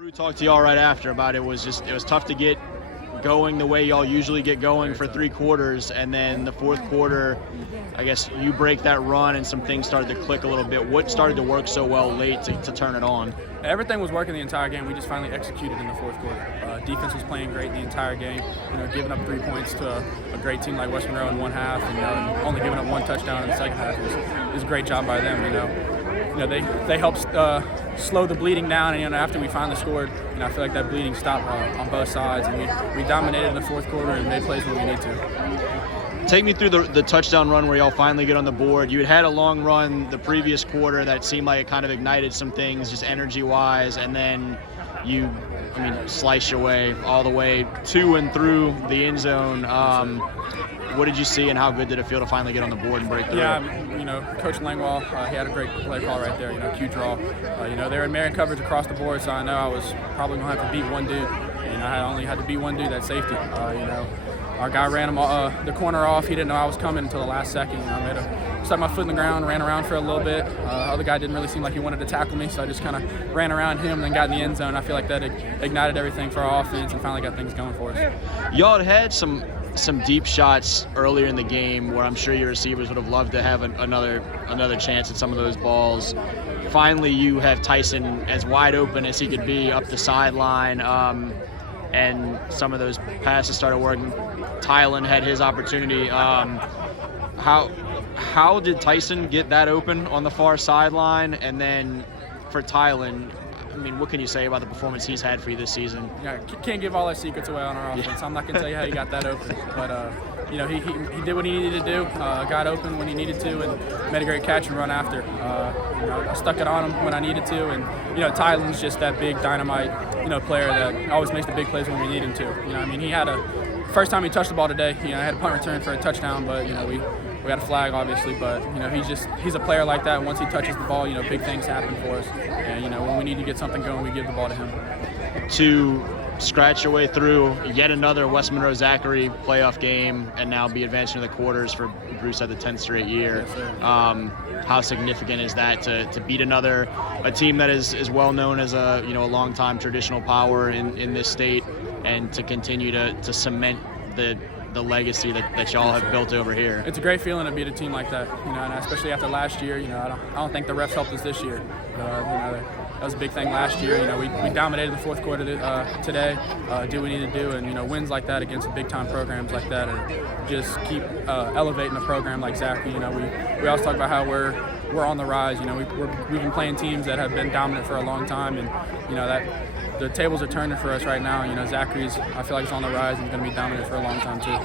Monroe talked to y'all right after about it was tough to get going the way y'all usually get going for 3 quarters, and then the 4th quarter, I guess you break that run and some things started to click a little bit. What started to work so well late to turn it on? Everything was working the entire game. We just finally executed in the 4th quarter. Defense was playing great the entire game. Giving up 3 points to a great team like West Monroe in one half, and only giving up 1 touchdown in the second half was a great job by them. They helped slow the bleeding down, and after we finally scored, I feel like that bleeding stopped on both sides, and we dominated in the 4th quarter and made plays when we need to. Take me through the touchdown run where y'all finally get on the board. You had a long run the previous quarter that seemed like it kind of ignited some things, just energy-wise, and then you, slice your way all the way to and through the end zone. What did you see, and how good did it feel to finally get on the board and break through? Yeah, Coach Langwell, he had a great play call right there. Q draw. They were in man coverage across the board, so I know I was probably gonna have to beat one dude, and I only had to beat one dude, that safety. Our guy ran him the corner off. He didn't know I was coming until the last second. I stuck my foot in the ground, ran around for a little bit. Other guy didn't really seem like he wanted to tackle me, so I just kind of ran around him and then got in the end zone. I feel like that ignited everything for our offense and finally got things going for us. Y'all had some deep shots earlier in the game where I'm sure your receivers would have loved to have another chance at some of those balls. Finally, you have Tyson as wide open as he could be up the sideline, and some of those passes started working. Tylen had his opportunity. How did Tyson get that open on the far sideline? And then for Tylen, what can you say about the performance he's had for you this season? Yeah, can't give all our secrets away on our offense. Yeah. I'm not going to tell you how he got that open. But, he did what he needed to do, got open when he needed to, and made a great catch and run after. I stuck it on him when I needed to. And, Tylen's just that big dynamite, player that always makes the big plays when we need him to. He had first time he touched the ball today, I had a punt return for a touchdown, but, we got a flag, obviously, but he's a player like that. Once he touches the ball, big things happen for us. And when we need to get something going, we give the ball to him. To scratch your way through yet another West Monroe Zachary playoff game, and now be advancing to the quarters for Bruce at the 10th straight year. Yes, how significant is that to beat a team that is well known as a long-time traditional power in this state, and to continue to cement the legacy that y'all have built over here? It's a great feeling to beat a team like that, and especially after last year. I don't think the refs helped us this year. That was a big thing last year. We dominated the 4th quarter today. Do what we need to do, and wins like that against big-time programs like that, and just keep elevating a program like Zach. We always talk about how we're on the rise. We've been playing teams that have been dominant for a long time, and that the tables are turning for us right now. Zachary's, I feel like, is on the rise and going to be dominant for a long time too.